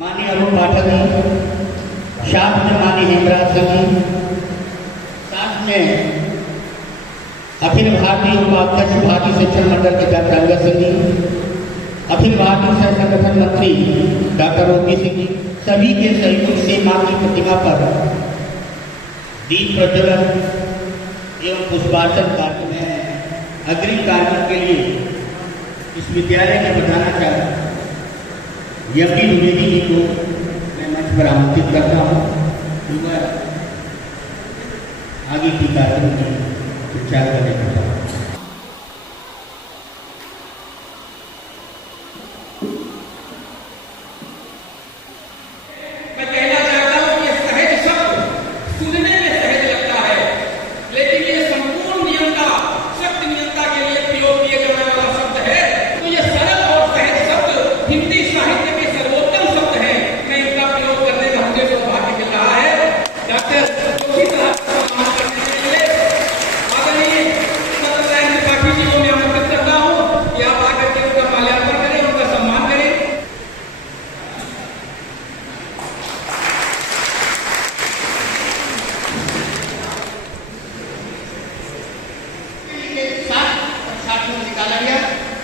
माननीय अरुण पाठक जी, साथ में माननीय हेमराज सिंह जी, साथ में अखिल भारतीय उपाध्यक्ष भारतीय शिक्षण मंडल के डॉक्टर अंगद सिंह जी, अखिल भारतीय सह संगठन मंत्री डॉक्टर ओपी सिंह जी, सभी के सहयोग से मां की प्रतिमा पर दीप प्रज्वलन एवं पुष्पार्चन कार्य में अग्रिम कार्यों के लिए इस विद्यालय में बताना चाहता यज्ञ द्विवेदी जी को मैं मंच पर आमंत्रित करता हूँ। आगे की कार्यक्रम में विचार करने का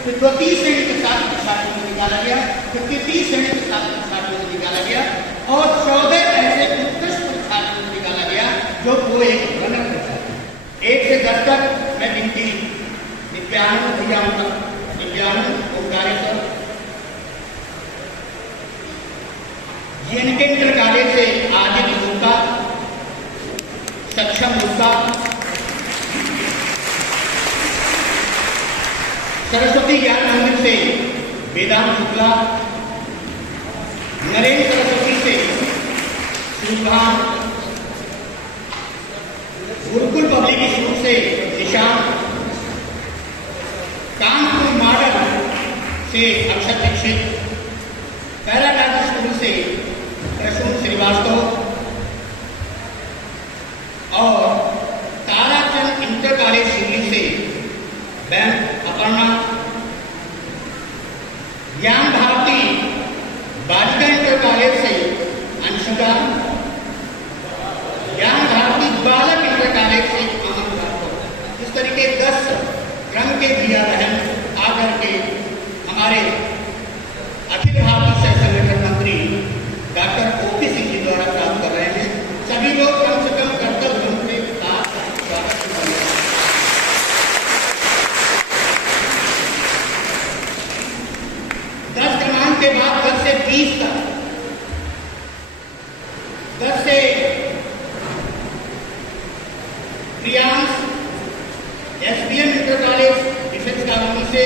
फिर द्वितीय श्रेणी के साथ छात्रों को निकाला गया, फिर तृतीय श्रेणी के साथ छात्रों को निकाला गया और 14 ऐसे उत्कृष्ट छात्रों को निकाला गया जो वो एक बनक कर सकते। 1 से 10 तक मैं गिनती दिव्यांग भैयाओं दिव्यांग ओंकारेश्वर जिनके इंटर कॉलेज से आदित्य गुप्ता, सक्षम गुप्ता, सरस्वती ज्ञान मंदिर से वेदांत शुक्ला, नरेंद्र सरस्वती से सुभान, गुरुकुल पब्लिक स्कूल से निशांत, कानपुर मॉडल से अक्षर दीक्षित, पैराडाइट स्कूल से प्रसून श्रीवास्तव और ताराचंद इंटर कॉलेज दिल्ली से बैंक अपर्णा, ज्ञान भारती बालिका इंटर कॉलेज से अंशिका, ज्ञान भारती बालक इंटर कॉलेज से अमन राठौर। इस तरीके 10 क्रम के भैया बहन आकर के हमारे अखिल भारतीय सह संगठन मंत्री डॉक्टर ओपी सिंह जी द्वारा प्राप्त कर रहे हैं। सभी लोग कम से कम कर्तव्य के साथ स्वागत कर रहे हैं। 10 क्रमांक के बाद 10 से 20 तक, 10 से Priyansh SBM inter college Defence Colony से,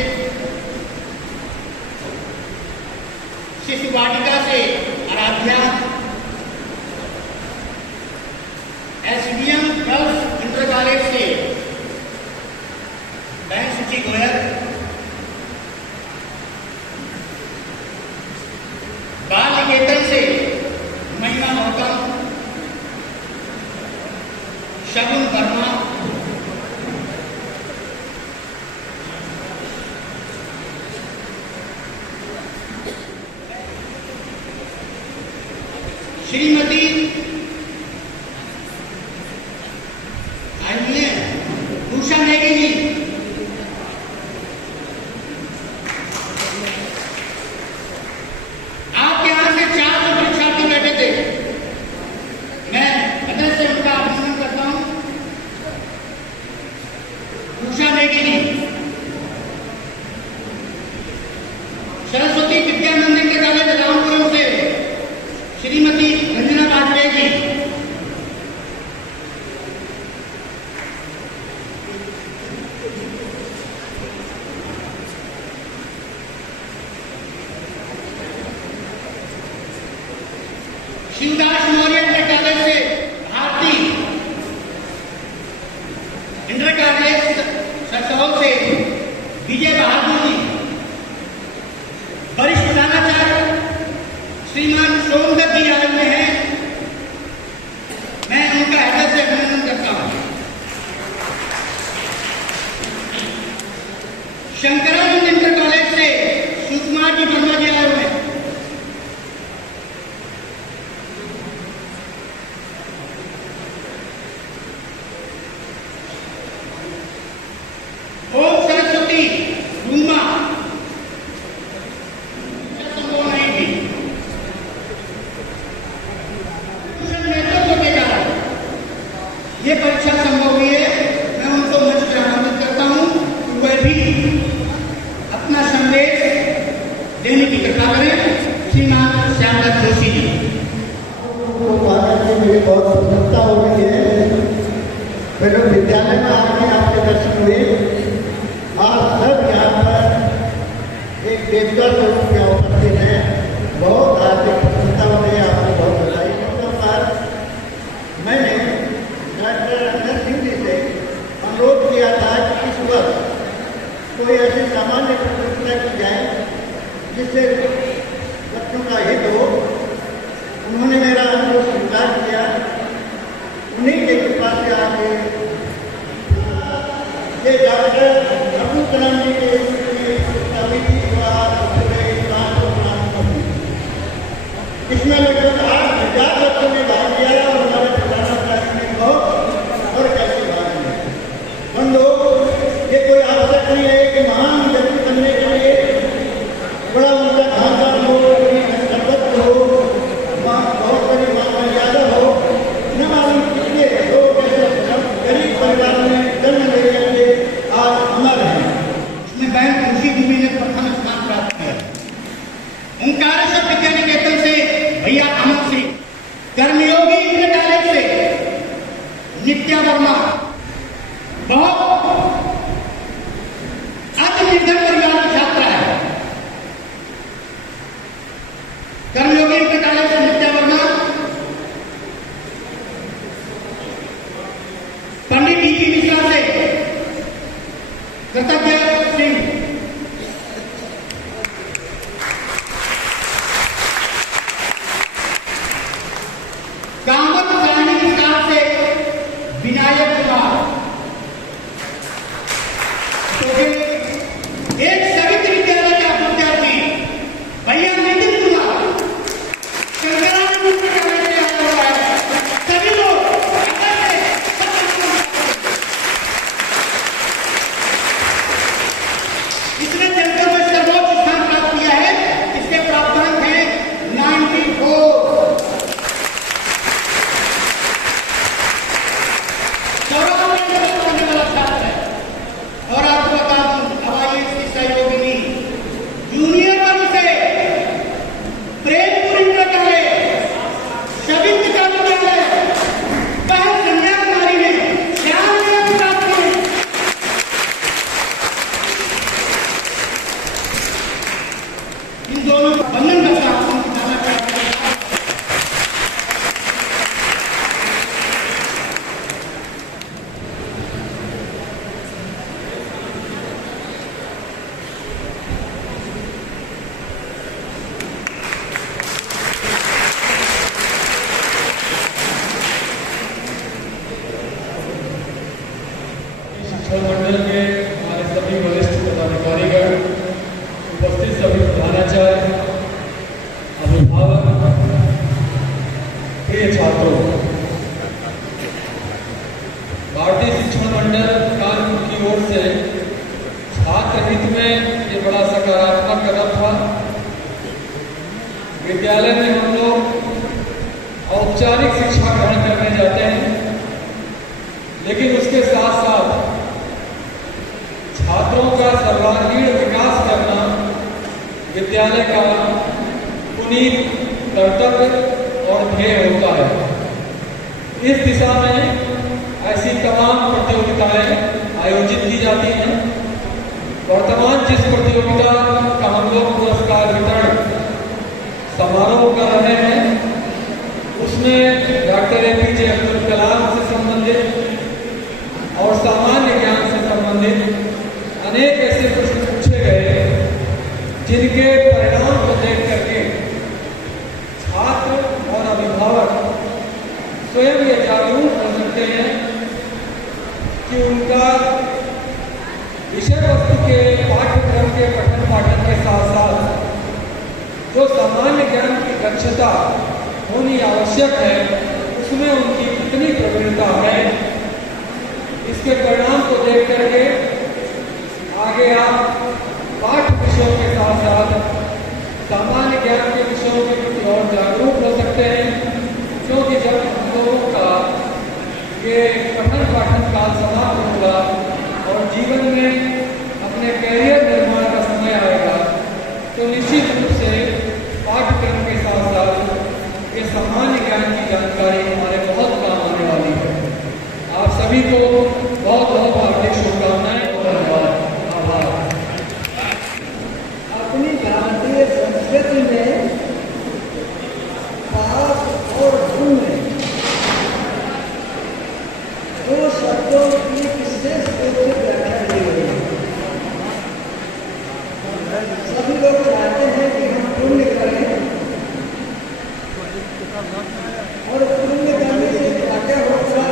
शिशु वाटिका से Aradhya, SBM girls inter college से बहन सुची गोयल, बाल निकेतन से महिमा गौतम, शगुन वर्मा, श्रीमती उषा नेगी जी, आपके यहां से 4 परीक्षार्थी बैठे थे, मैं हृदय से उनका अभिनंदन करता हूं। उषा नेगी जी, सरस्वती विद्यानंद इंटर कॉलेज रामपुरम से श्रीमती रंजना वाजपेयी जी, शिवदास मौर्य इंटर कॉलेज से भारती, इंटर कॉलेज सरसौल से विजय बहादुर जी, वरिष्ठ प्रधानाचार्य श्रीमान सोमदत्त जी आए हुए हैं, मैं उनका हृदय से अभिनंदन करता हूं। शंकरानंद इंटर कॉलेज से सुकुमार जी वर्मा जी आए हुए हैं, सभी अपना संदेश देने की कृपा करें। श्रीमान श्यामदत्त जोशी जी। मुझे बहुत प्रसन्नता हो रही है। मेरे विद्यालय में आके आपके दर्शन हुए। आप सब यहाँ पर एक देवता स्वरूप में उपस्थित हैं। बहुत हार्दिक प्रसन्नता हो रही है। आपको बहुत बधाई। मैंने डॉक्टर अनंत सिंह जी से अनुरोध किया था कि इस वर्ष कोई ऐसी सामान्य प्रतियोगिता की जाए जिससे बच्चों का हित हो। उन्होंने मेरा अनुरोध स्वीकार किया। उन्हीं के कृपा से आगे ये डॉक्टर अब्दुल कलाम जी के इसमें लगभग 8,000 बच्चों ने भाग लिया और हमारे प्रधानाचार्य ने बहुत और कैसे भाग लिया। बंधु, ये कोई आवश्यक नहीं है कि महान व्यक्ति बनने के लिए बड़ा उनका खानदान हो, संपत्ति हो, बहुत बड़ी मर्यादा हो, न मालूम कितने लोग ऐसे गरीब परिवार में जन्म ले जाएंगे आज अमर है। इसमें बहन खुशी देवी ने प्रथम स्थान प्राप्त किया। ओंकारेश्वर विद्या निकेतन से भैया अमन सिंह, कर्मयोगी इंटर कॉलेज से नित्या वर्मा, बहुत अति निर्धन परिवार की छात्रा है। कर्मयोगी इंटर कॉलेज से नित्या वर्मा, पंडित डी.पी. मिश्रा से कृतज्ञ सिंह, कामत सैनिक स्टाफ से विनायक कुमार, तो एक सवित्र विद्यालय का विद्यार्थी भैया नितिन कुमार, सभी लोग इसने जलकर में सर्वोच्च स्थान प्राप्त किया है। इसके प्राप्तांक है 94। और आपको बता दूं, हमारी इसकी सहयोगिनी जूनियर वर्ग से प्रेमपुर इंटर कॉलेज, शबिंद का विद्यालय, बहन संध्या कुमारी ने श्याम ने प्राप्त की। इन दोनों बंधन का साथ मंडल के हमारे सभी वरिष्ठ पदाधिकारीगण, उपस्थित सभी प्रधानाचार्य, अभिभावक, प्रिय छात्रों, भारतीय शिक्षण मंडल कानपुर की ओर से छात्र हित में ये बड़ा सकारात्मक कदम था। विद्यालय में हम लोग औपचारिक शिक्षा ग्रहण करने जाते हैं, लेकिन उसके साथ साथ छात्रों का सर्वांगीण विकास करना विद्यालय का पुनीत कर्तव्य और ध्येय होता है। इस दिशा में ऐसी तमाम प्रतियोगिताएं आयोजित की जाती हैं। वर्तमान जिस प्रतियोगिता का हम लोग पुरस्कार वितरण समारोह कर रहे हैं, उसमें डॉक्टर APJ अब्दुल कलाम से संबंधित और सामान्य ज्ञान से संबंधित अनेक ऐसे प्रश्न पूछे गए जिनके परिणाम को देख करके छात्र और अभिभावक स्वयं ये जागरूक हो सकते हैं कि उनका विषय वस्तु के पाठ्यक्रम के पठन पाठन के साथ साथ जो सामान्य ज्ञान की दक्षता होनी आवश्यक है, उसमें उनकी कितनी प्रवीणता है। इसके परिणाम को देख करके आगे आप पाठ्य विषयों के साथ साथ सामान्य ज्ञान के विषयों के प्रति और जागरूक हो सकते हैं, क्योंकि जब हम लोगों का ये पठन पाठन काल समाप्त होगा और जीवन में अपने सभी को बहुत बहुत हार्दिक शुभकामनाएं और धन्यवाद। आभार। अपनी भारतीय संस्कृति में पाप और पुण्य दो शब्दों की विशेष रूप से व्याख्या की गई है। सभी लोग चाहते हैं कि हम पुण्य करें और पुण्य करने से क्या होगा।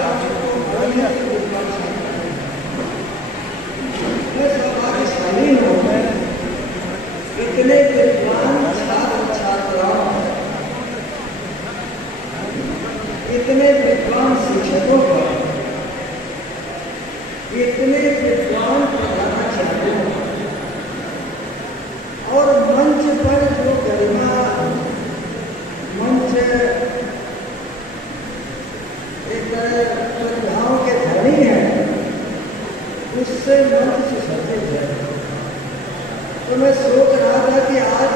मैं सौभाग्यशाली हूँ, इतने विद्वान छात्र छात्राओं, इतने विद्वान शिक्षकों पर, इतने विद्वान प्रधानाचार्यों और मंच पर जो गरिमा मंच एक प्रतिभाओं के धनी है, उससे मंच सुसज्जित है। तो मैं सोच रहा था कि आज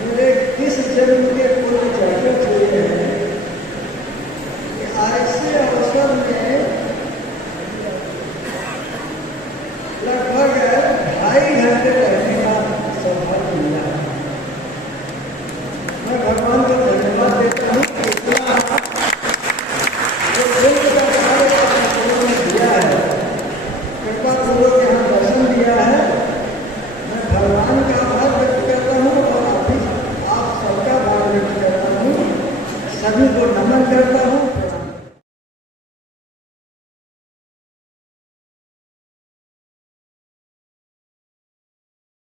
मेरे किस जन्म के पूर्व जागृत हुए हैं कि ऐसे अवसर में लगभग 2.5 घंटे रहने का सौभाग्य मिला। मैं भगवान को धन्यवाद देता हूँ कि इतना जो दिल का कार्य आपने दिया है, कृपा पूर्वक यहाँ दर्शन दिया है। मैं भगवान का आभार व्यक्त करता हूँ और अभी आप सबका आभार व्यक्त करता हूँ। सभी को नमन करता हूँ।